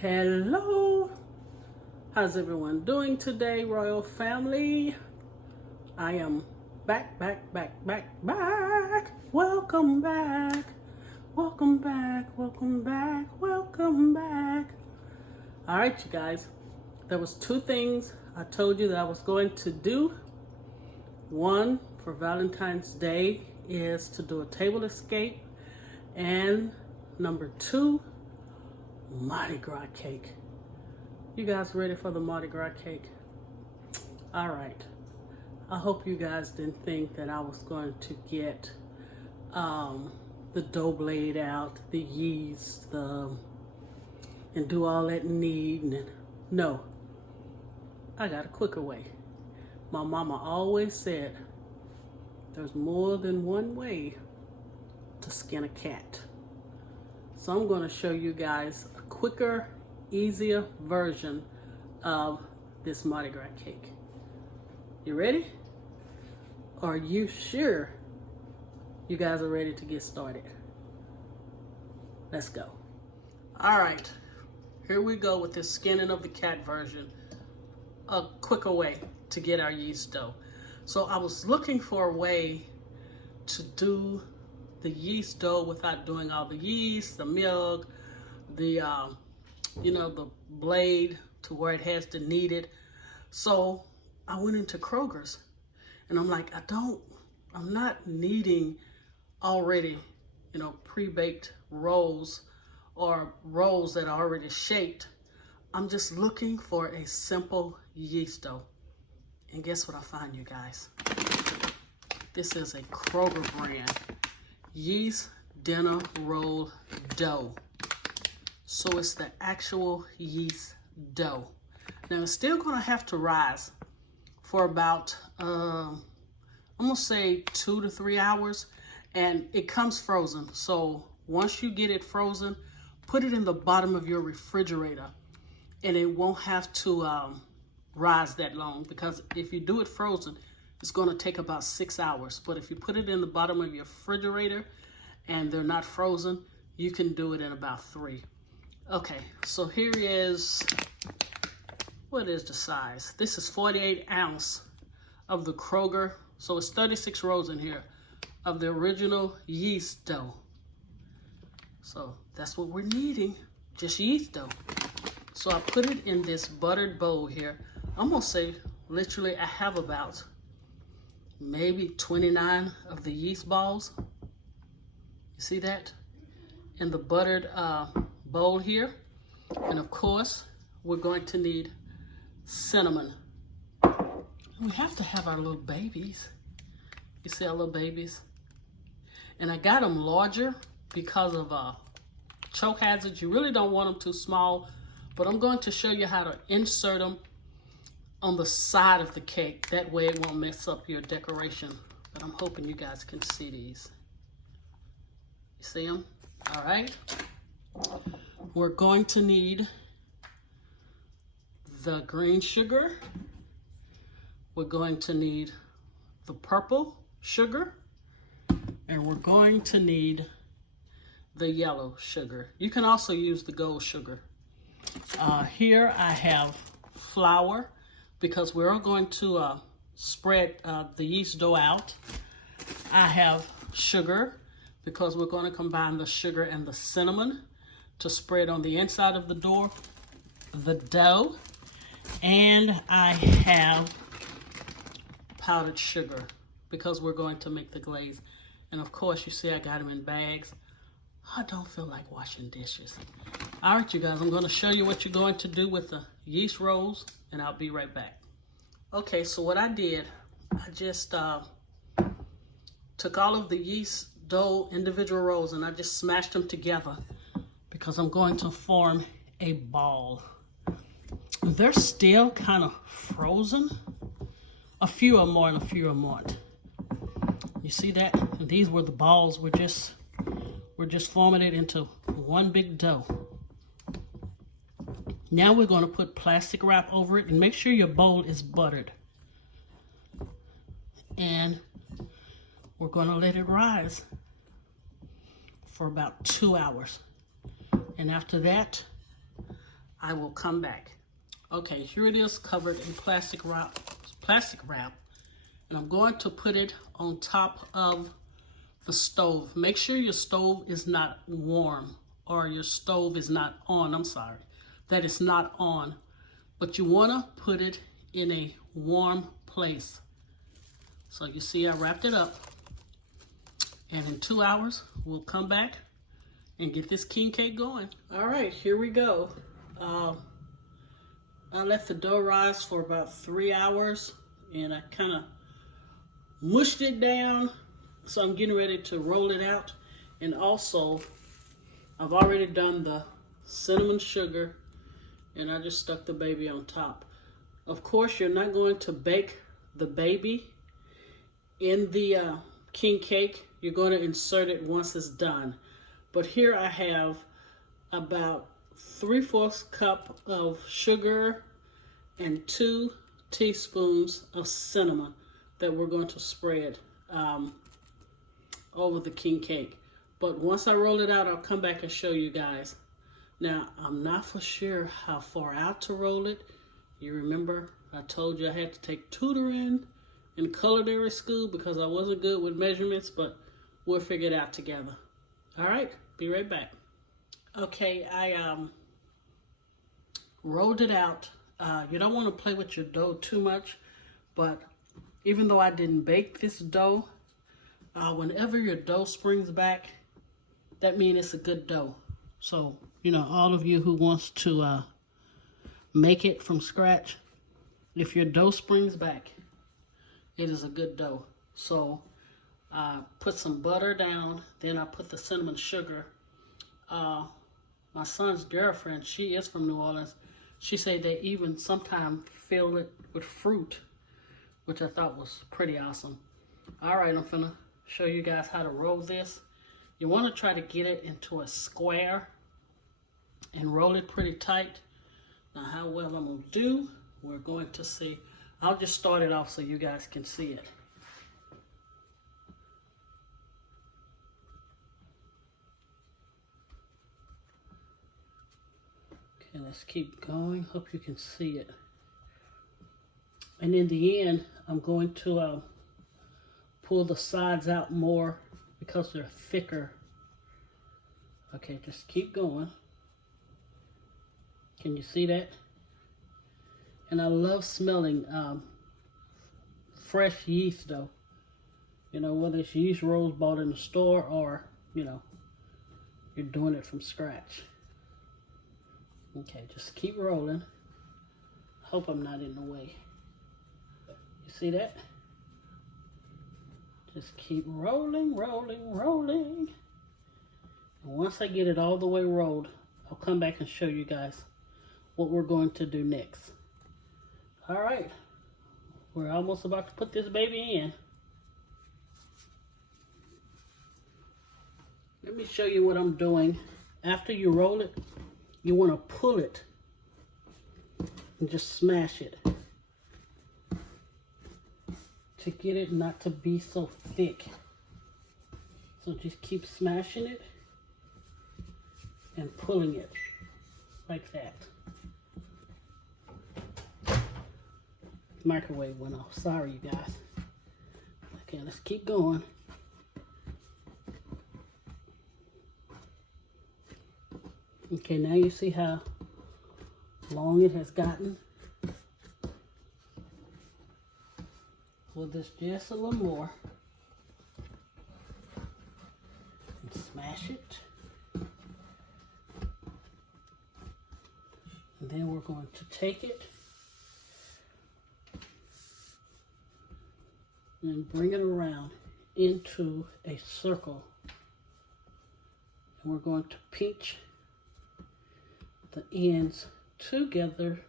Hello, how's everyone doing today, royal family? I am back. Welcome back. All right, you guys, there was two things I told you that I was going to do. One for Valentine's Day is to do a table escape, and number two, Mardi Gras cake. You guys ready for the Mardi Gras cake? All right. I hope you guys didn't think that I was going to get the dough blade out, the yeast, and do all that kneading. No, I got a quicker way. My mama always said there's more than one way to skin a cat. So I'm going to show you guys a quicker, easier version of this Mardi Gras cake. You ready? Are you sure you guys are ready to get started? Let's go. All right, here we go with this skinning of the cat version. A quicker way to get our yeast dough. So I was looking for a way to do the yeast dough without doing all the yeast, the milk, the the blade to where it has to knead it. So I went into Kroger's and I'm like, I'm not needing already, pre-baked rolls or rolls that are already shaped. I'm just looking for a simple yeast dough. And guess what I find, you guys? This is a Kroger brand yeast dinner roll dough. So it's the actual yeast dough. Now it's still gonna have to rise for about, I'm gonna say 2 to 3 hours, and it comes frozen. So once you get it frozen, put it in the bottom of your refrigerator and it won't have to rise that long, because if you do it frozen, it's gonna take about 6 hours. But if you put it in the bottom of your refrigerator and they're not frozen, you can do it in about 3. Okay, so here is, what is the size? This is 48 ounce of the Kroger. So it's 36 rolls in here of the original yeast dough. So that's what we're needing, just yeast dough. So I put it in this buttered bowl here. I'm gonna say literally I have about maybe 29 of the yeast balls. You see that? In the buttered bowl here. And of course, we're going to need cinnamon. We have to have our little babies. You see our little babies? And I got them larger because of choke hazards. You really don't want them too small, but I'm going to show you how to insert them on the side of the cake. That way it won't mess up your decoration. But I'm hoping you guys can see these. You see them? All right. We're going to need the green sugar. We're going to need the purple sugar. And we're going to need the yellow sugar. You can also use the gold sugar. Here I have flour, because we're going to spread the yeast dough out. I have sugar, because we're going to combine the sugar and the cinnamon to spread on the inside of the dough. And I have powdered sugar, because we're going to make the glaze. And of course, you see I got them in bags. I don't feel like washing dishes. All right, you guys, I'm going to show you what you're going to do with the yeast rolls, and I'll be right back. Okay, so what I did, I just took all of the yeast dough individual rolls and I just smashed them together, because I'm going to form a ball. They're still kind of frozen. A few are more and a few are more. You see that? And these were the balls. We're just forming it into one big dough. Now we're going to put plastic wrap over it, and make sure your bowl is buttered. And we're going to let it rise for about 2 hours. And after that, I will come back. Okay, here it is covered in plastic wrap, and I'm going to put it on top of the stove. Make sure your stove is not warm, or your stove is not on. I'm sorry, that it's not on, but you want to put it in a warm place. So you see I wrapped it up, and in 2 hours we'll come back and get this king cake going. All right, here we go. I let the dough rise for about 3 hours, and I kind of mushed it down. So I'm getting ready to roll it out. And also, I've already done the cinnamon sugar, and I just stuck the baby on top. Of course, you're not going to bake the baby in the king cake. You're going to insert it once it's done. But here I have about 3/4 cup of sugar and 2 teaspoons of cinnamon that we're going to spread over the king cake. But once I roll it out, I'll come back and show you guys. Now, I'm not for sure how far out to roll it. You remember I told you I had to take tutoring in culinary school because I wasn't good with measurements, but we'll figure it out together. All right, be right back. Okay, I rolled it out. You don't want to play with your dough too much, but even though I didn't bake this dough, whenever your dough springs back, that means it's a good dough. So, you know, all of you who wants to make it from scratch, if your dough springs back, it is a good dough. So, put some butter down, then I put the cinnamon sugar. My son's girlfriend, she is from New Orleans. She said they even sometimes fill it with fruit, which I thought was pretty awesome. All right, I'm gonna show you guys how to roll this. You want to try to get it into a square and roll it pretty tight. Now, how well I'm gonna do, we're going to see. I'll just start it off so you guys can see it. Okay, let's keep going. Hope you can see it. And in the end, I'm going to pull the sides out more because they're thicker. Okay, just keep going. Can you see that? And I love smelling fresh yeast though. You know, whether it's yeast rolls bought in the store or, you know, you're doing it from scratch. Okay, just keep rolling. Hope I'm not in the way. You see that? Just keep rolling, rolling, rolling. And once I get it all the way rolled, I'll come back and show you guys what we're going to do next. All right, we're almost about to put this baby in. Let me show you what I'm doing. After you roll it, you want to pull it and just smash it to get it not to be so thick. So just keep smashing it and pulling it like that. Microwave went off. Sorry, you guys. Okay, let's keep going. Okay, now you see how long it has gotten. Pull this just a little more and smash it. And then we're going to take it and bring it around into a circle. And we're going to pinch the ends together.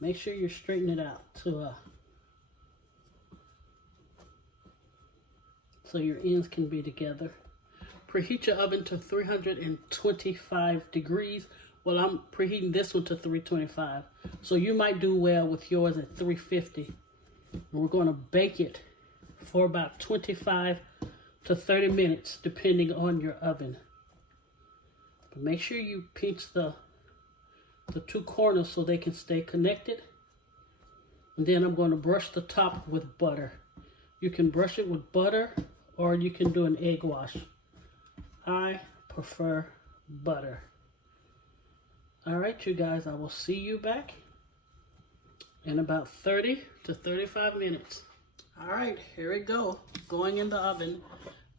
Make sure you straighten it out to so your ends can be together. Preheat your oven to 325 degrees. Well, I'm preheating this one to 325. So you might do well with yours at 350. And we're going to bake it for about 25 to 30 minutes, depending on your oven. But make sure you pinch the two corners so they can stay connected. And then I'm going to brush the top with butter. You can brush it with butter or you can do an egg wash. I prefer butter. All right, you guys, I will see you back in about 30 to 35 minutes. All right, here we go. Going in the oven.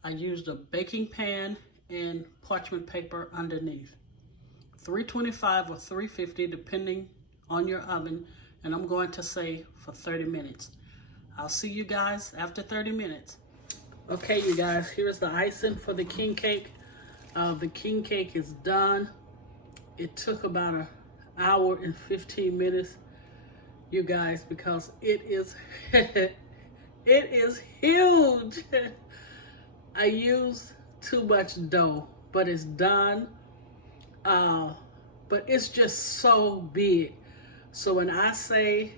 I used a baking pan and parchment paper underneath. 325 or 350 depending on your oven, and I'm going to say for 30 minutes. I'll see you guys after 30 minutes. Okay, you guys, here's the icing for the king cake. The king cake is done. It took about an hour and 15 minutes, you guys, because it is it is huge. I used too much dough, but it's done. But it's just so big. So when I say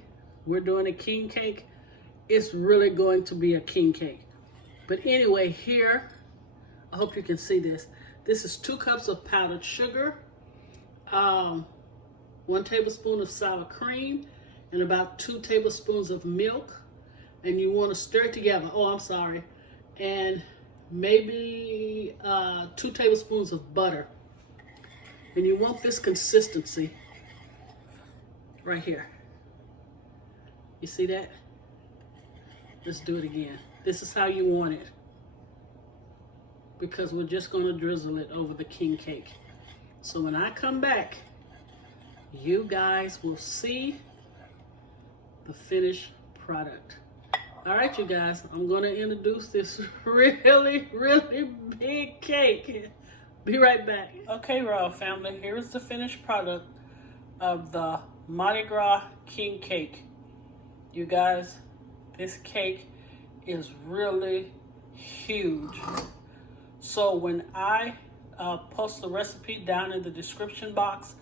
we're doing a king cake, it's really going to be a king cake. But anyway, here, I hope you can see this. This is 2 cups of powdered sugar, 1 tablespoon of sour cream, and about 2 tablespoons of milk. And you want to stir it together. Oh, I'm sorry. And maybe 2 tablespoons of butter. And you want this consistency right here. You see that? Let's do it again. This is how you want it, because we're just going to drizzle it over the king cake. So when I come back, you guys will see the finished product. All right, you guys, I'm going to introduce this really, really big cake. Be right back. Okay, Royal Family, here's the finished product of the Mardi Gras king cake. You guys, this cake is really huge. So when I post the recipe down in the description box,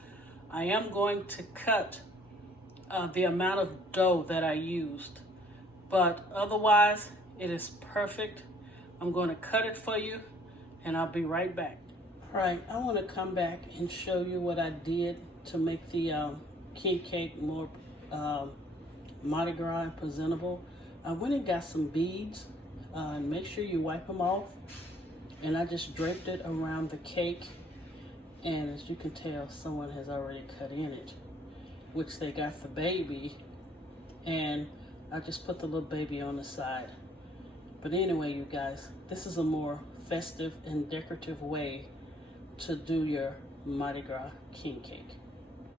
I am going to cut the amount of dough that I used. But otherwise, it is perfect. I'm going to cut it for you, and I'll be right back. All right, I want to come back and show you what I did to make the king cake more Mardi Gras and presentable. I went and got some beads, and make sure you wipe them off. And I just draped it around the cake. And as you can tell, someone has already cut in it, which they got the baby. And I just put the little baby on the side. But anyway, you guys, this is a more festive and decorative way to do your Mardi Gras king cake.